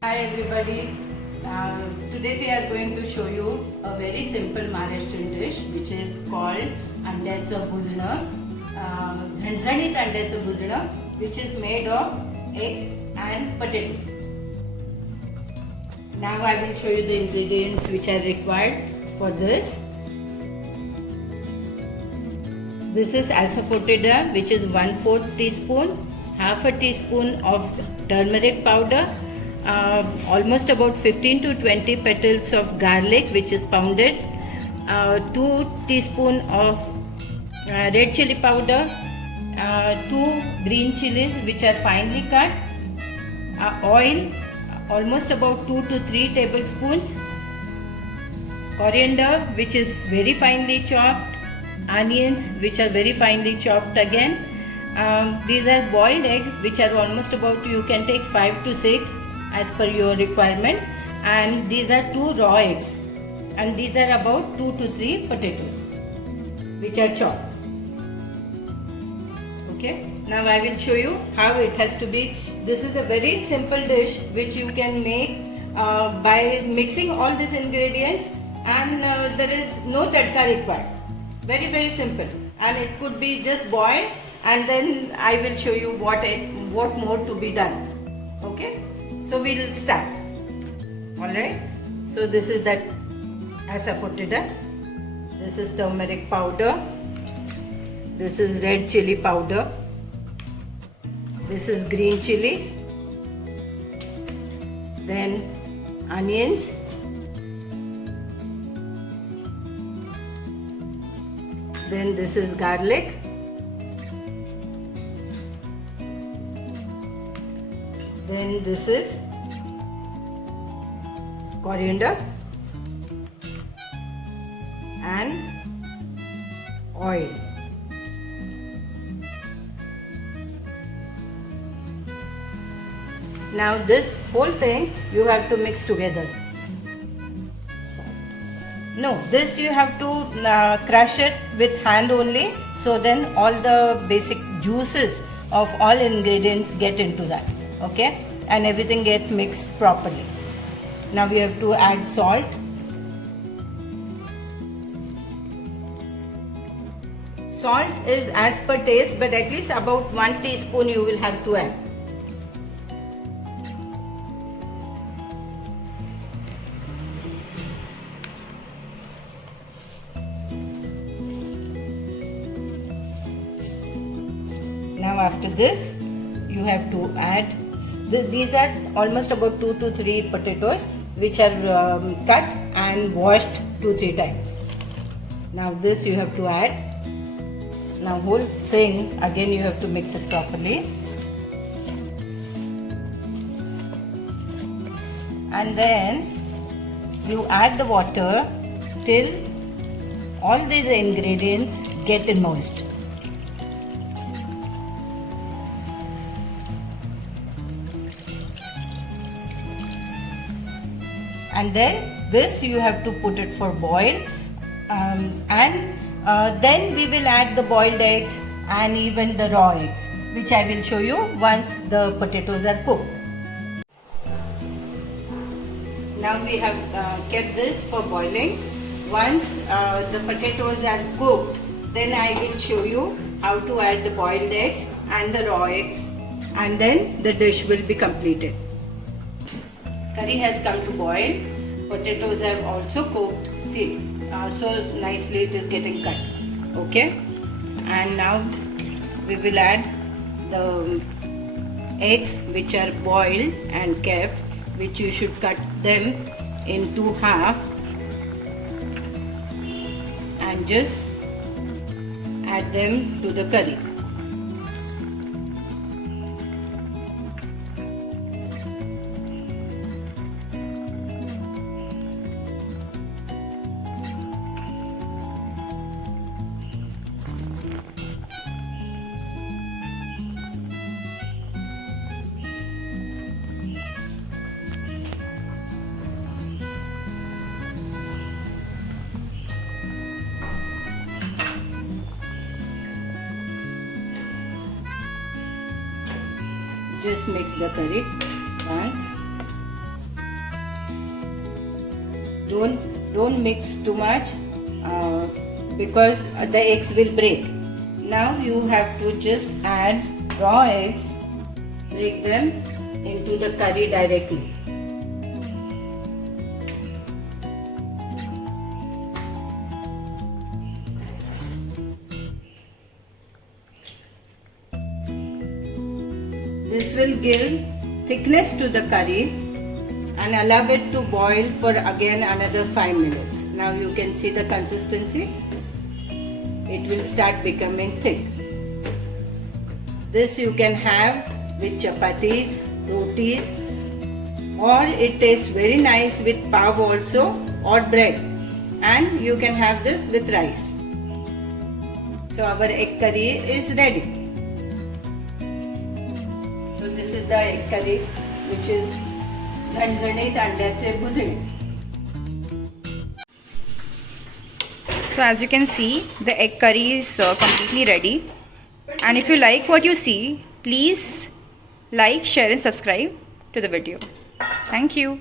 Hi everybody. Today we are going to show you a very simple Maharashtrian dish which is called अंड्याचं भुजणं, झणझणीत अंड्याचं भुजणं, which is made of eggs and potatoes. Now I will show you the ingredients which are required for this. This is asafoetida, which is 1/4 teaspoon, half a teaspoon of turmeric powder, almost about 15 to 20 petals of garlic which is pounded, 2 teaspoon of red chili powder, 2 green chilies which are finely cut, oil almost about 2 to 3 tablespoons, coriander which is very finely chopped, onions which are very finely chopped again. These are boiled eggs which are almost about, you can take 5 to 6 as per your requirement, and these are 2 raw eggs, and these are about 2 to 3 potatoes which are chopped. Okay, now I will show you how it has to be. This is a very simple dish which you can make by mixing all these ingredients, and there is no tadka required. Very simple, and it could be just boiled, and then I will show you what more to be done. Okay, so we'll start. All right, so this is that asafoetida, this is turmeric powder, this is red chili powder, this is green chilies, then onions, then this is garlic, then this is coriander and oil. Now this whole thing you have to mix together. No, this you have to crush it with hand only, so then all the basic juices of all ingredients get into that. Okay, and everything gets mixed properly. Now we have to add salt. Salt is as per taste, but at least about 1 teaspoon you will have to add. Now after this you have to add, these are almost about 2 to 3 potatoes which are cut and washed 2-3 times. Now this you have to add. Now whole thing again you have to mix it properly, and then you add the water till all these ingredients get moist. And then this you have to put it for boil, and then we will add the boiled eggs and even the raw eggs, which I will show you once the potatoes are cooked. Now we have kept this for boiling. Once the potatoes are cooked, then I will show you how to add the boiled eggs and the raw eggs, and then the dish will be completed. Curry has come to boil. Potatoes have also cooked. See, so nicely it is getting cut. Okay, and now we will add the eggs which are boiled and kept, which you should cut them into half and just add them to the curry. Just mix the curry once. Don't mix too much because the eggs will break. Now you have to just add raw eggs, break them into the curry directly. This will give thickness to the curry and allow it to boil for again another 5 minutes. Now you can see the consistency. It will start becoming thick. This you can have with chapatis, rotis, or it tastes very nice with pav also or bread, and you can have this with rice. So our egg curry is ready. So this is the egg curry, which is झणझणीत अंड्याचे भुजणे. So as you can see, the egg curry is completely ready. And if you like what you see, please like, share and subscribe to the video. Thank you.